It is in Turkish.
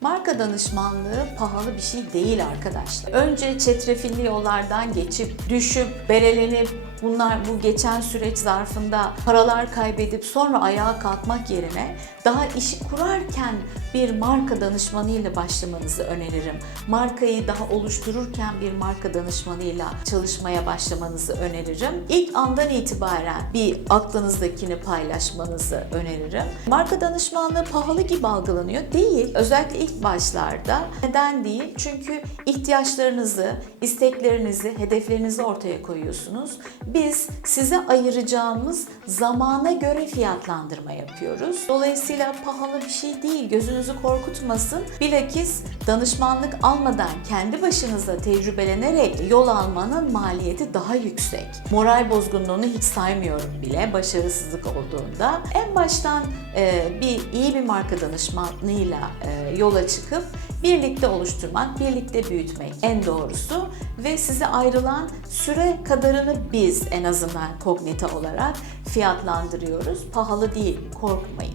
Marka danışmanlığı pahalı bir şey değil arkadaşlar. Önce çetrefilli yollardan geçip, düşüp, berelenip, bunlar bu geçen süreç zarfında paralar kaybedip sonra ayağa kalkmak yerine daha işi kurarken bir marka danışmanıyla başlamanızı öneririm. Markayı daha oluştururken bir marka danışmanıyla çalışmaya başlamanızı öneririm. İlk andan itibaren bir aklınızdakini paylaşmanızı öneririm. Marka danışmanlığı pahalı gibi algılanıyor. Değil. Özellikle ilk başlarda. Neden değil? Çünkü ihtiyaçlarınızı, isteklerinizi, hedeflerinizi ortaya koyuyorsunuz. Biz size ayıracağımız zamana göre fiyatlandırma yapıyoruz. Dolayısıyla pahalı bir şey değil. Gözünüzü korkutmasın. Bilakis danışmanlık almadan kendi başınıza tecrübelenerek yol almanın maliyeti daha yüksek. Moral bozgunluğunu hiç saymıyorum bile başarısızlık olduğunda. En baştan e, bir iyi bir marka danışmanlığıyla e, yola çıkıp birlikte oluşturmak, birlikte büyütmek en doğrusu ve size ayrılan süre kadarını biz en azından kognite olarak fiyatlandırıyoruz. Pahalı değil, korkmayın.